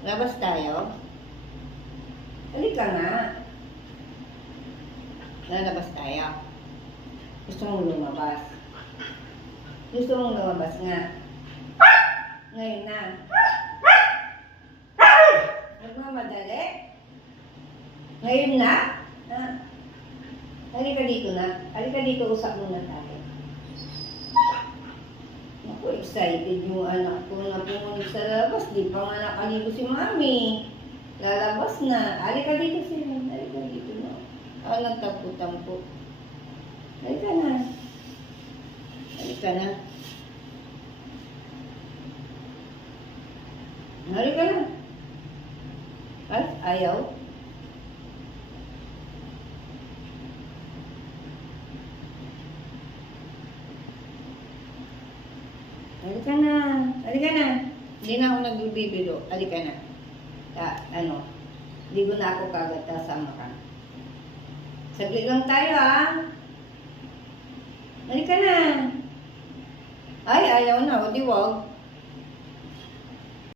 Labas tayo. Halika nga. Lalabas tayo. Gusto mong lumabas. Gusto mong lumabas nga. Ngayon na. Nagmamadali? Ngayon na? Ha? Halika dito na. Halika dito, usap muna tayo. Ako, excited yung anak ko na pumunta sa labas. Di pa nga nakaligo si Mami. Lalabas na. Halika dito sila. Halika dito na. Nagtampo-tampo. Halika na. Halika na. Halika na. Ay, ayaw. Halika na. Halika na. Hindi na ako nagbibiro. Halika na. Ligo na ako kagad. Kasama ka. Saglit lang tayo, ha? Halika na. Ay, ayaw na. O, di wag.